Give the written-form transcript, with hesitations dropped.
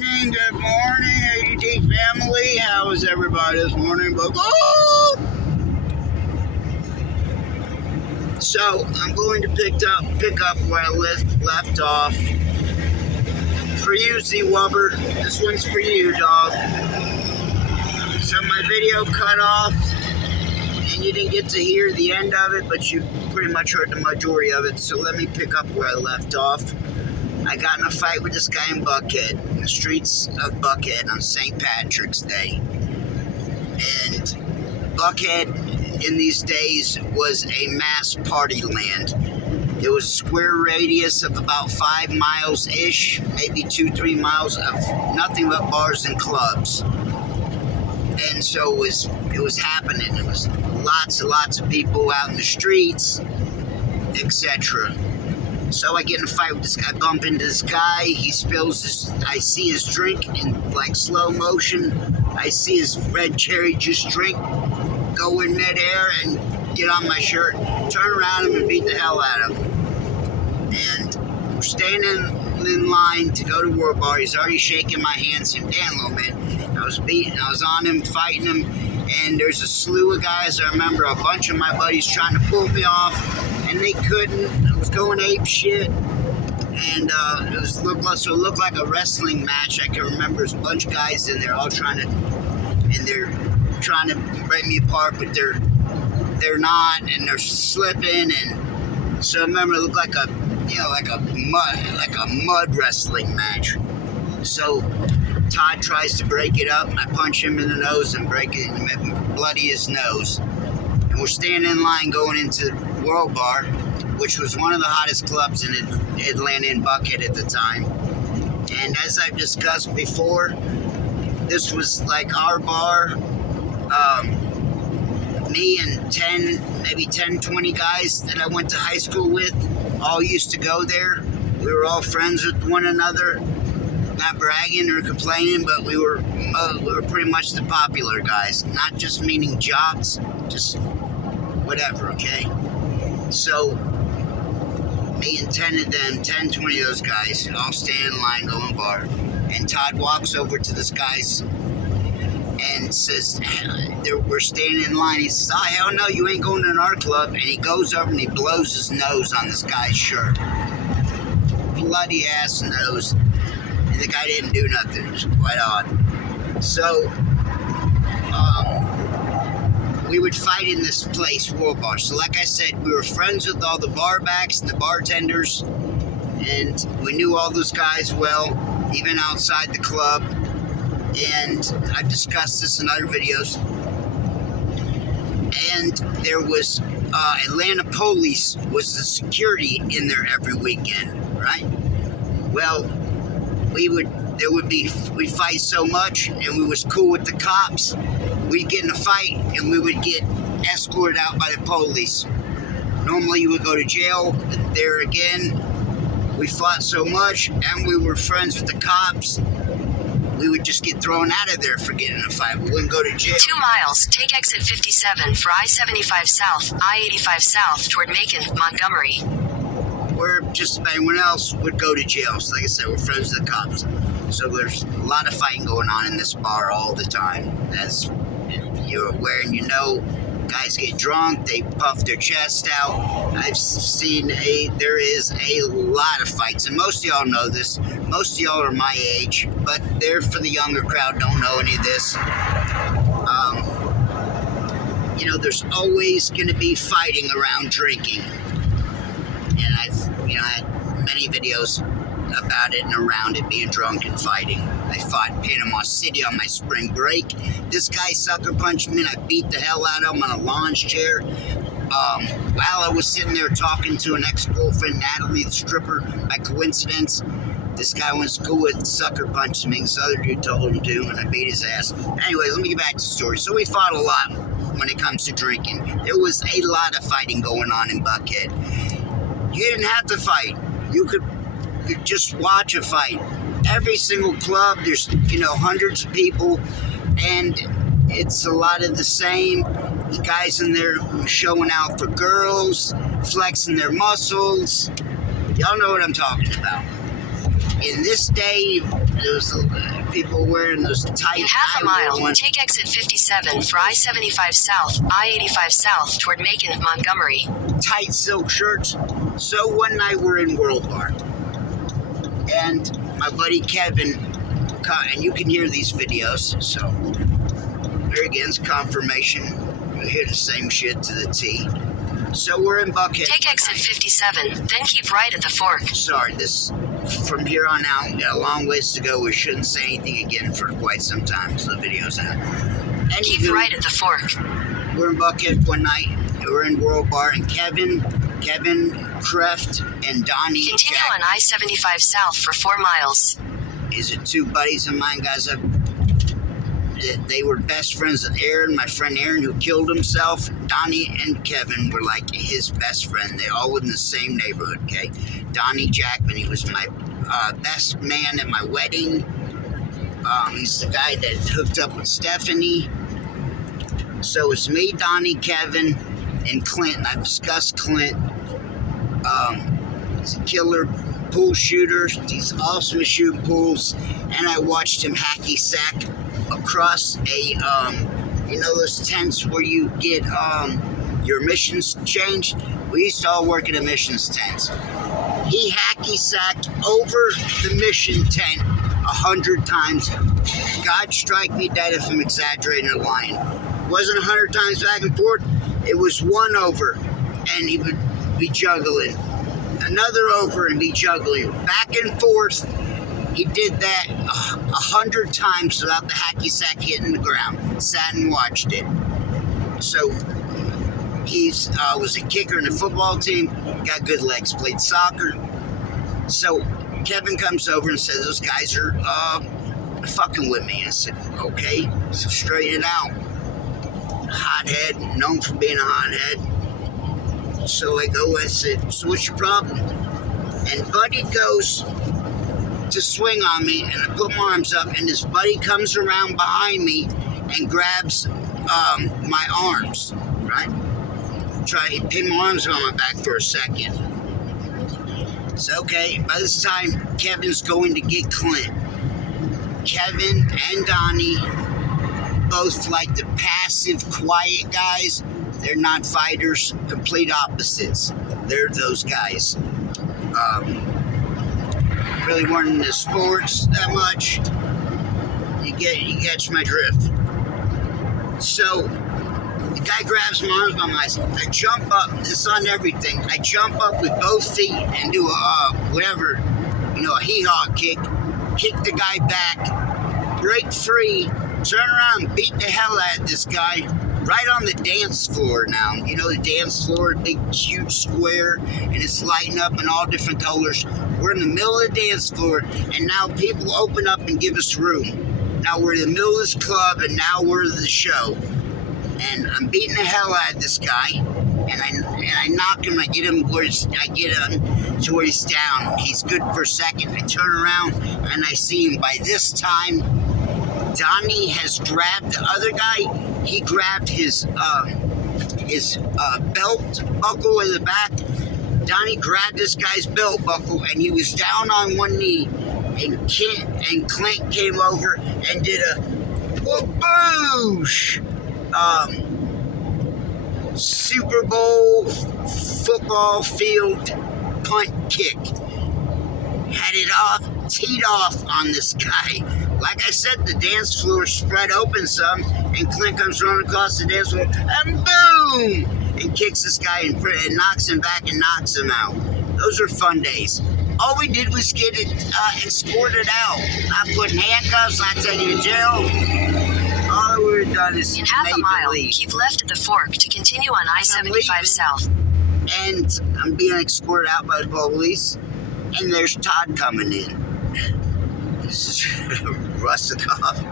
Good morning, ADT family. How is everybody this morning? So I'm going to pick up where I left off. For you, zwubber, this one's for you, dog. So my video cut off, and you didn't get to hear the end of it, but you pretty much heard the majority of it. So let me pick up where I left off. I got in a fight with this guy in Buckhead, in the streets of Buckhead on St. Patrick's Day. And Buckhead in these days was a mass party land. There was a square radius of about 5 miles-ish, maybe 2-3 miles of nothing but bars and clubs. And so it was happening. There was lots and lots of people out in the streets, etc. So I get in a fight with this guy, bump into this guy, he spills I see his drink in like slow motion. I see his red cherry juice drink go in midair and get on my shirt, turn around him and beat the hell out of him. And we're standing in line to go to World Bar. He's already shaking my hand saying, "Damn, little man." I was on him, fighting him, and there's a slew of guys. I remember a bunch of my buddies trying to pull me off, and they couldn't. I was going ape shit, and it looked like a wrestling match. I can remember there's a bunch of guys in there all trying to break me apart, but they're not, and they're slipping, and so I remember it looked like a mud wrestling match. So Todd tries to break it up, and I punch him in the nose and break it and bloody his nose. And we're standing in line going into World Bar, which was one of the hottest clubs in Atlanta and Buckhead at the time. And as I've discussed before, this was like our bar. Me and 20 guys that I went to high school with all used to go there. We were all friends with one another. Not bragging or complaining, but we were pretty much the popular guys. Not just meaning jocks, just whatever, okay? So, me and 20 of those guys all stand in line going bar. And Todd walks over to this guy's and says, we're standing in line. He says, "Oh, hell no, you ain't going in our club." And he goes over and he blows his nose on this guy's shirt. Bloody ass nose. And the guy didn't do nothing. It was quite odd. So, we would fight in this place, World Bar. So like I said, we were friends with all the barbacks and the bartenders, and we knew all those guys well, even outside the club. And I've discussed this in other videos. And there was Atlanta police was the security in there every weekend, right? Well, we'd fight so much, and we was cool with the cops. We'd get in a fight, and we would get escorted out by the police. Normally, you would go to jail. There again, we fought so much, and we were friends with the cops. We would just get thrown out of there for getting in a fight. We wouldn't go to jail. 2 miles, take exit 57 for I-75 South, I-85 South toward Macon, Montgomery. Where just about anyone else would go to jail. So like I said, we're friends with the cops. So there's a lot of fighting going on in this bar all the time. As you're aware and you know, guys get drunk, they puff their chest out. I've seen there is a lot of fights, and most of y'all know this. Most of y'all are my age, but they're for the younger crowd, don't know any of this. There's always going to be fighting around drinking. And I've had many videos about it and around it, being drunk and fighting. I fought in Panama City on my spring break. This guy sucker punched me, and I beat the hell out of him on a lounge chair. While I was sitting there talking to an ex-girlfriend, Natalie, the stripper, by coincidence, this guy went to school with, sucker punched me, and this other dude told him to, and I beat his ass. Anyways, let me get back to the story. So we fought a lot when it comes to drinking. There was a lot of fighting going on in Buckhead. You didn't have to fight. You could just watch a fight. Every single club, there's hundreds of people, and it's a lot of the same. The guys in there showing out for girls, flexing their muscles. Y'all know what I'm talking about. in this day, there's people wearing those tight. In half a mile, ones. take exit 57 for I-75 South, I-85 South toward Macon, Montgomery. Tight silk shirts. So one night we're in World Bar, and my buddy Kevin, and you can hear these videos, so there again, it's confirmation. You hear the same shit to the T. So we're in Buckhead. Take exit 57, then keep right at the fork. Sorry, this from here on out, got a long ways to go. We shouldn't say anything again for quite some time, so the video's out. Keep right at the fork. We're in Buckhead one night. We're in World Bar, and Kevin, Kreft, and Donnie. Continue Jack, on I-75 South for 4 miles. These are two buddies of mine, guys. They were best friends with Aaron, my friend Aaron, who killed himself. Donnie and Kevin were like his best friend. They all lived in the same neighborhood, okay? Donnie Jackman, he was my best man at my wedding. He's the guy that hooked up with Stephanie. So it's me, Donnie, Kevin, and Clint. And I've discussed Clint. He's a killer pool shooter. He's awesome to shoot pools. And I watched him hacky sack across a, those tents where you get your missions changed. We used to all work in emissions tents. He hacky sacked over the mission tent 100 times. God strike me dead if I'm exaggerating or lying. It wasn't 100 times back and forth. It was one over, and he would be juggling. Another over and be juggling. Back and forth. He did that 100 times without the hacky sack hitting the ground. Sat and watched it. So he was a kicker in the football team. Got good legs. Played soccer. So Kevin comes over and says, "Those guys are fucking with me." I said, "Okay, so straighten it out." Hothead, known for being a hothead. So I said, "So what's your problem?" And Buddy goes to swing on me, and I put my arms up, and this buddy comes around behind me and grabs my arms, right? He pinned my arms on my back for a second. So, okay, by this time, Kevin's going to get Clint. Kevin and Donnie, both like the passive, quiet guys. They're not fighters, complete opposites. They're those guys. Really weren't into sports that much. You catch my drift. So the guy grabs my arms by my side. I jump up. It's on everything. I jump up with both feet and do a hee-haw kick. Kick the guy back. Break free. Turn around and beat the hell out of this guy. Right on the dance floor now. You know the dance floor, big, huge square, and it's lighting up in all different colors. We're in the middle of the dance floor, and now people open up and give us room. Now we're in the middle of this club, and now we're the show. And I'm beating the hell out of this guy, and I knock him. I get him to where he's down. He's good for a second. I turn around, and I see him. By this time, Donnie has grabbed the other guy. He grabbed his belt buckle in the back. Donnie grabbed this guy's belt buckle, and he was down on one knee. And Clint came over and did a boosh. Super Bowl football field punt kick. Had it off, teed off on this guy. Like I said, the dance floor spread open some, and Clint comes running across the dance floor, and boom! And kicks this guy and knocks him back and knocks him out. Those were fun days. All we did was get it escorted out. Not putting handcuffs, not taking you to jail. All we were done is in half a mile, leave. Keep left at the fork to continue on I-75 South. And I'm being escorted out by the police, and there's Todd coming in. This is Rustikov.